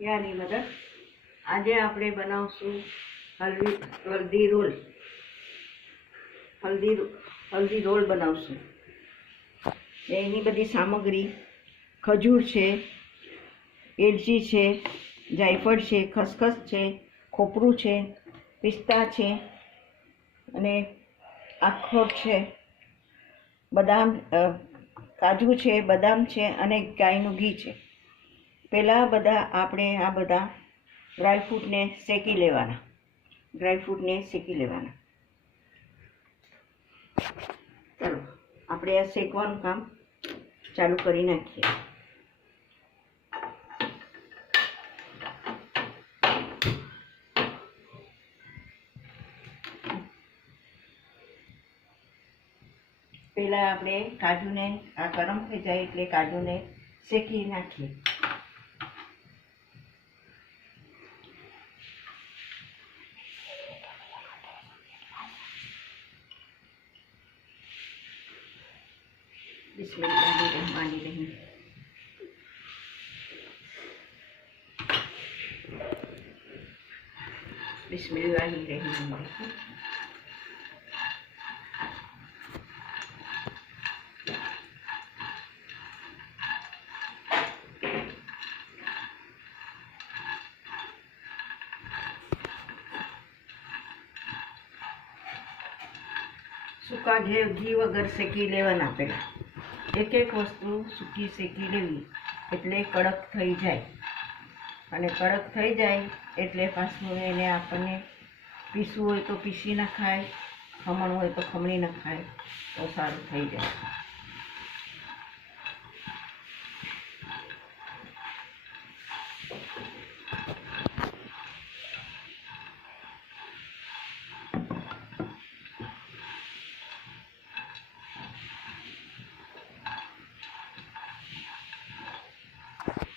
ત્યાંની મદદ આજે આપણે બનાવશું હલ્દી રોલ હલ્દી રોલ બનાવશું। એની બધી સામગ્રી ખજૂર છે, એલચી છે, જાયફળ છે, ખસખસ છે, ખોપરું છે, પિસ્તા છે અને અખરોટ છે, બદામ કાજુ છે, બદામ છે અને ગાયનું ઘી છે। પહેલાં આપણે આ બધા ડ્રાયફ્રૂટને શેકી લેવાના। ચાલો આપણે આ શેકવાનું કામ ચાલુ કરી નાખીએ। પહેલાં આપણે કાજુને આ ગરમ થઈ જાય એટલે કાજુને શેકી નાખીએ। બિસ્મિલ્લાહિર્રહમાનિર્રહીમ। બિસ્મિલ્લાહિર્રહમાનિર્રહીમ। સૂકા ઘી વગર શેકી લેવાના। પહેલાં એક વસ્તુ સૂકી શેકી લેવી એટલે કડક થઈ જાય, અને કડક થઈ જાય એટલે પાછું એને આપણને પીસવું હોય તો પીસી નખાય, ખમણ હોય તો ખમણી નખાય તો સારું થઈ જાય।